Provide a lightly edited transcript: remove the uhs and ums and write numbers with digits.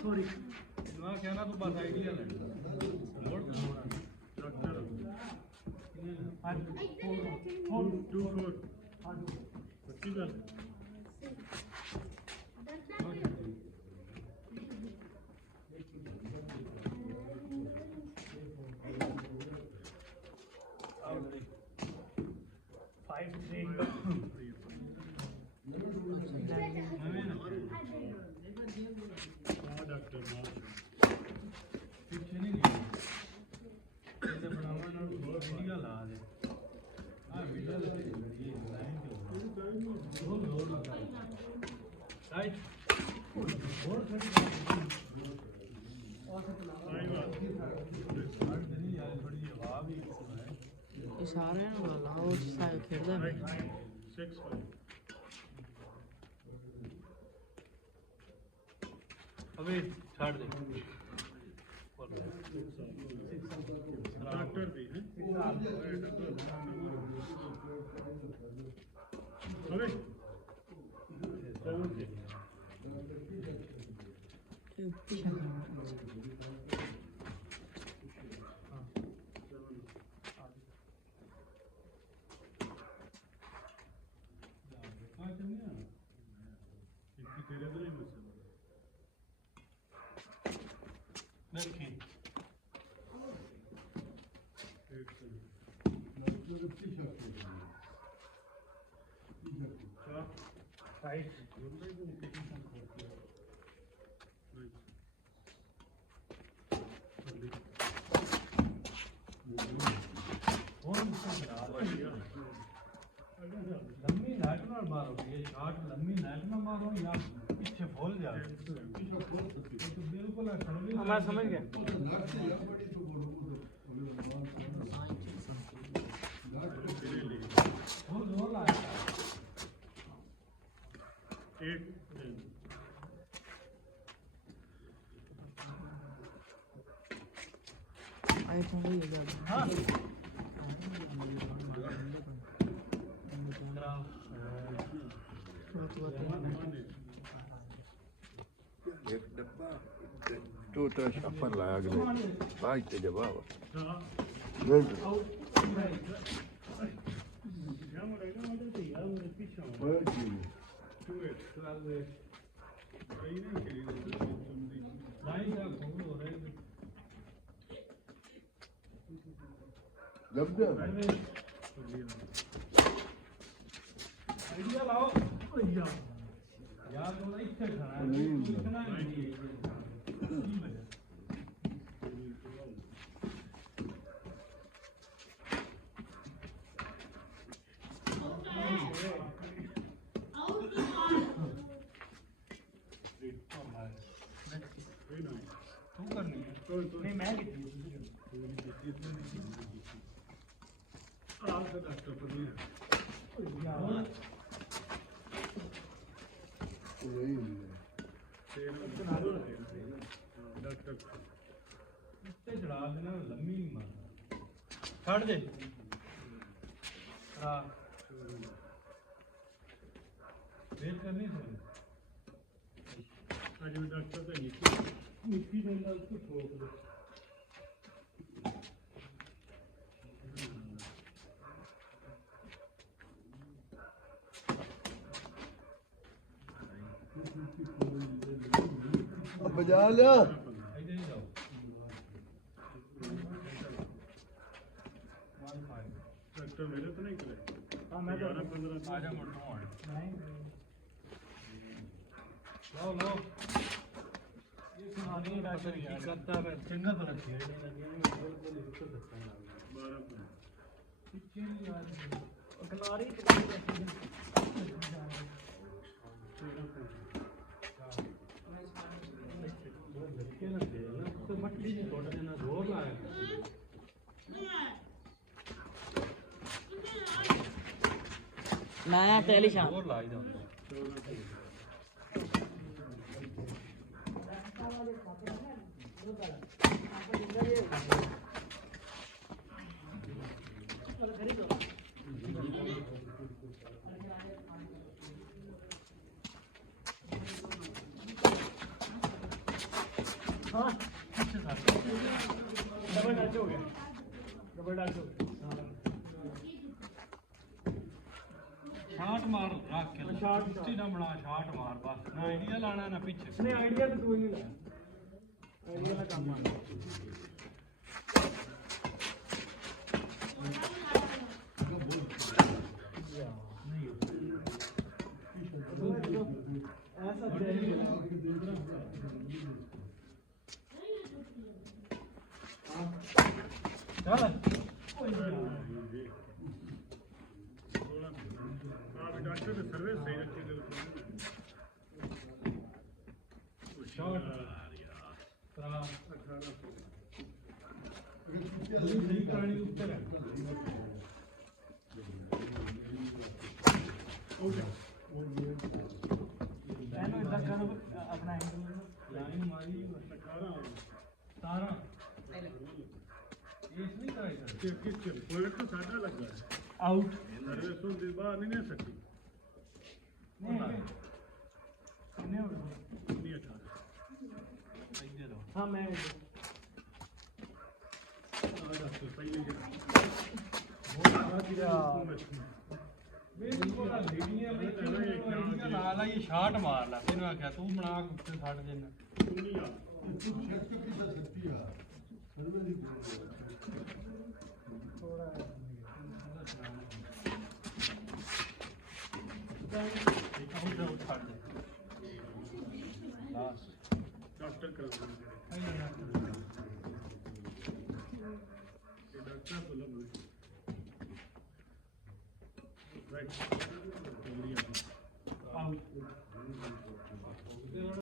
sorry क्या ना तू बस आइडिया ले मोड़ ट्रैक्टर 424 अच्छी बात इशारे ना लाओ साइड खेलदा है अबे छाड़ दे ट्रैक्टर भी है अबे लंबी नाट ना मारो ये शॉट लंबी नाट ना मारो या पीछे फॉल जा बिल्कुल मैं समझ गया आई थिंक ये जा हां एक डब्बा तो छप्पर लाया अगले आज ते जवाब आइडिया लाओ यार थोड़ा इच्छा खड़ा है इतना नहीं तू करनी है नहीं मैं आप डॉक्टर पर नहीं चढ़ा देना लम्बी नहीं मारना छड़ दे हाँ वेट करनी थोड़ी आज डॉक्टर का मिट्टी डंडा उसको ठोक दो ਬਜਾ ਲਿਆ ਇੱਧਰ ਹੀ ਜਾਓ ਡਾਕਟਰ ਮੇਰੇ ਤੋਂ ਨਹੀਂ ਕਰੇ ਹਾਂ ਮੈਂ 15 ਆ ਜਾ ਮੁੜ ਤੋਂ ਆਣ ਲਓ ਲਓ ਇਹ ਸੁਣਾਣੀ ਡਾਕਟਰ ਕੀ ਕਰਤਾ ਹੈ ਚੰਗਾ ਤਾਂ ਲੱਗਿਆ ਪਿੱਛੇ ਨਹੀਂ ਆ ਰਹੀ ਕਨਾਰੀ ਮੱਟੀ ਦੀ ਥੋੜਾ ਜਿਹਾ ਜ਼ੋਰ ਲਾਇਆ ਮੈਂ ਪਹਿਲੀ ਸ਼ਾਮ ਜ਼ੋਰ ਲਾਈ ਜਾਂਦਾ हाँ डबल टच हो गया शाट मार रख के शाट कुश्ती ना बना शाट मार बस ना आइडिया लाना ना पीछे नहीं आइडिया तो तू नहीं लाया आइडिया का काम आना डॉक्टर ने सर्विस सही रखी है शॉट सही करानी उत्तर है अपना लाइन मारी 17 इस नहीं कराई किस पॉइंट तो सादा लगा है आउट सर्विस तो दिल बाहर नहीं सकती नहीं अच्छा हाँ मैं डॉक्टर सही नहीं ਨਾਲ ਹੀ ਸ਼ਾਟ ਮਾਰ ਲੈ ਤੈਨੂੰ ਆਖਿਆ ਤੂੰ ਬਣਾ ਉੱਤੇ ਛੱਡ ਦੇਣਾ डॉक्टर कर डॉक्टर बोला राइट आउट